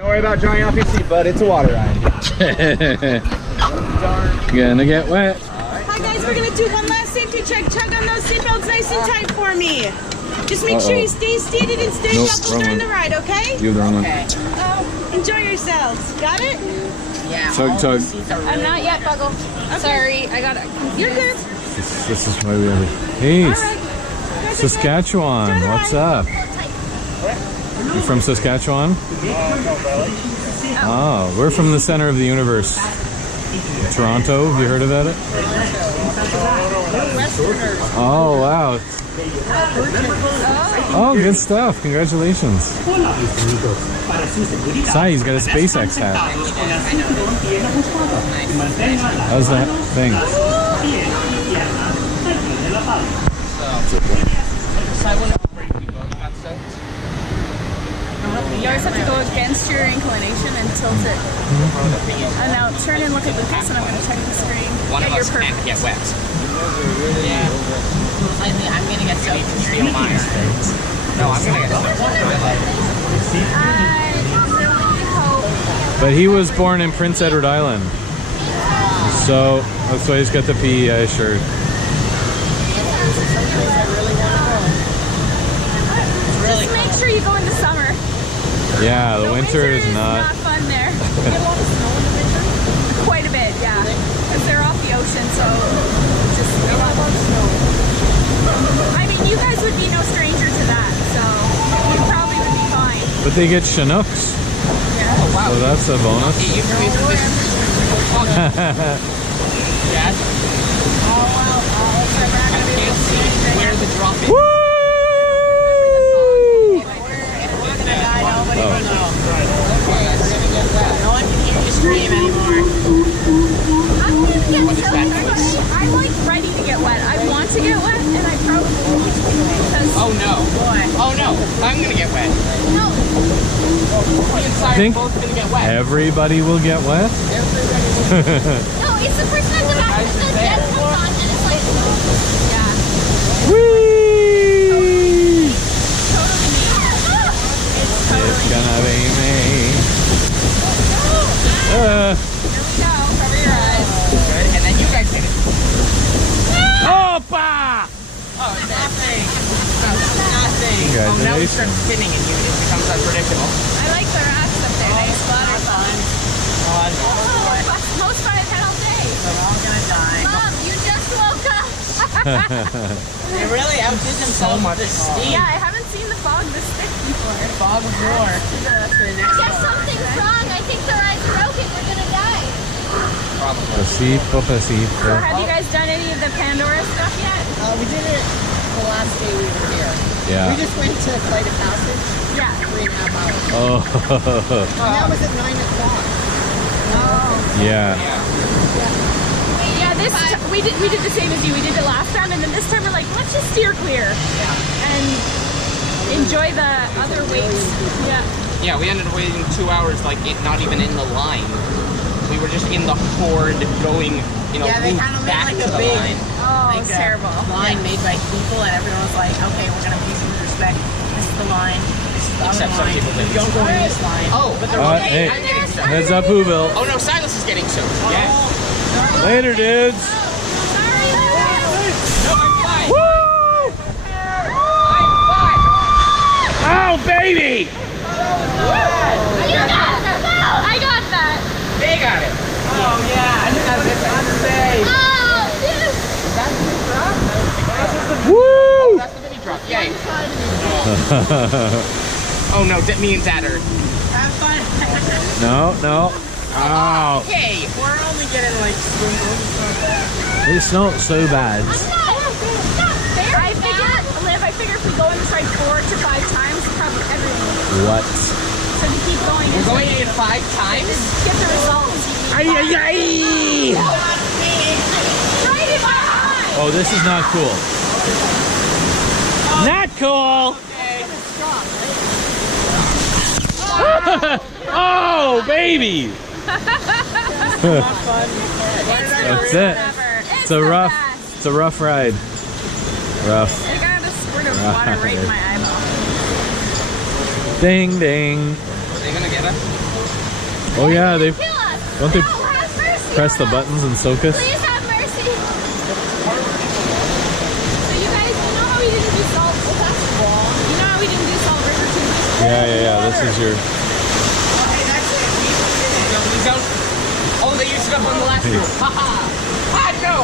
Don't worry about drying off your seat, bud. It's a water ride. Gonna get wet. Hi guys, we're gonna do one last safety check. Tug on those seatbelts nice and tight for me. Just make sure you stay seated and stay coupled during the ride, okay? You're the wrong one. Enjoy yourselves. Got it? Yeah. Tug. I'm not yet, Buggle. Okay. Sorry, I got it. You're good. This is why we have it. Hey, All right. Saskatchewan, what's up? You from Saskatchewan? Oh, we're from the center of the universe. Toronto, have you heard about it? Oh, wow. Oh, good stuff. Congratulations. Sai's got a SpaceX hat. How's that thing? You always have to go against your inclination and tilt it. And now turn and look at Lucas, and I'm going to check the screen. One of us can't get wet. Yeah. I'm going to get soaked to steal mine. No, I'm going to get soaked. I really hope. But he was born in Prince Edward Island. So that's why he's got the PEI shirt. Just make sure you go in the summer. Yeah, the winter is not fun there. You get a lot of snow in the winter? Quite a bit, yeah. Because they're off the ocean, so just a lot of snow. I mean, you guys would be no stranger to that, so you probably would be fine. But they get Chinooks. Yeah. Oh, wow. So that's a bonus. Yes. Oh, well, we're not going to be able to see Where the drop is. Woo! No one can hear you scream anymore. I'm going to get What is that voice? I'm like ready to get wet. I want to get wet, and I probably won't. Because Oh no. Oh no. I'm going to get wet. no. Me and Sai are both going to get wet. Everybody will get wet? No, it's the first time the jet comes on, and it's like, yeah. Whee! It's gonna be me. Here we go. Cover your eyes. Good. And then you guys hit it. Opa! Oh, it's nothing. Nothing. Oh, now we start spinning and it becomes unpredictable. I like the rocks up there. They splatter fun. Most fun I've had all day. We're all gonna die. Mom, you just woke up. They really outdid themselves with this steam. Yeah, I haven't seen the fog this thick before. Fog of war. I guess something's wrong. I think the ride's broken. We're gonna die. Probably. Pasito. Have you guys done any of the Pandora stuff yet? We did it the last day we were here. Yeah. We just went to Flight of Passage, Yeah. 3.5 hours. Oh. And that was at 9 o'clock. Oh. Yeah. Yeah, we did the same as you. We did it last time, and then this time we're like, let's just steer clear and enjoy the other weights. Yeah. Yeah, we ended up waiting 2 hours, like not even in the line. We were just in the horde going, Yeah, they kind of made back like to a the big line. Oh, it's terrible. line made by people, and everyone was like, okay, we're going to pay some respect. This is the line. This is the Except other some line. people didn't. You don't go in this line. Oh, but they're Hey, I'm getting soaked. heads up, Whoville. Oh no, Silas is getting soaked. Yeah. Later, dudes. No, I'm fine. Woo! I'm fine. Oh, baby! I got that. They got it. Oh yeah, I just have this on the day. Oh, dude. Woo! That's the mini truck. Yay. Oh no, me and Dad are. Have fun. No. Ow. Yay. We're only getting like swim. It's not so bad. I figure if we go in this ride 4 to 5 times, probably everything. What? So we keep going. We're going in 5 times? Get the results. Ay. Right in my eye. Oh, this is not cool. Not cool. Oh, baby. That's it. It's a rough ride. Rough. I got a squirt of water right in my eyeball. Ding, ding. Are they gonna get us? Oh yeah, they Kill us. don't they No, have mercy press the on us. buttons and soak us? Please have mercy. So you guys, you know how we didn't do Salt? Well, that's wrong. You know how we didn't do Salt River 2 weeks ago? Yeah. This is your. Okay, that's it. Please don't. Oh, they used it up on the last group. Haha. Ah, no.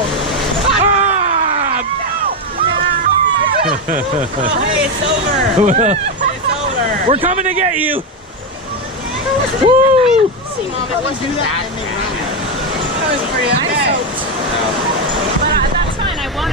Hey, it's over. It's over. We're coming to get you. See, Mom, it wasn't that bad. That was pretty bad.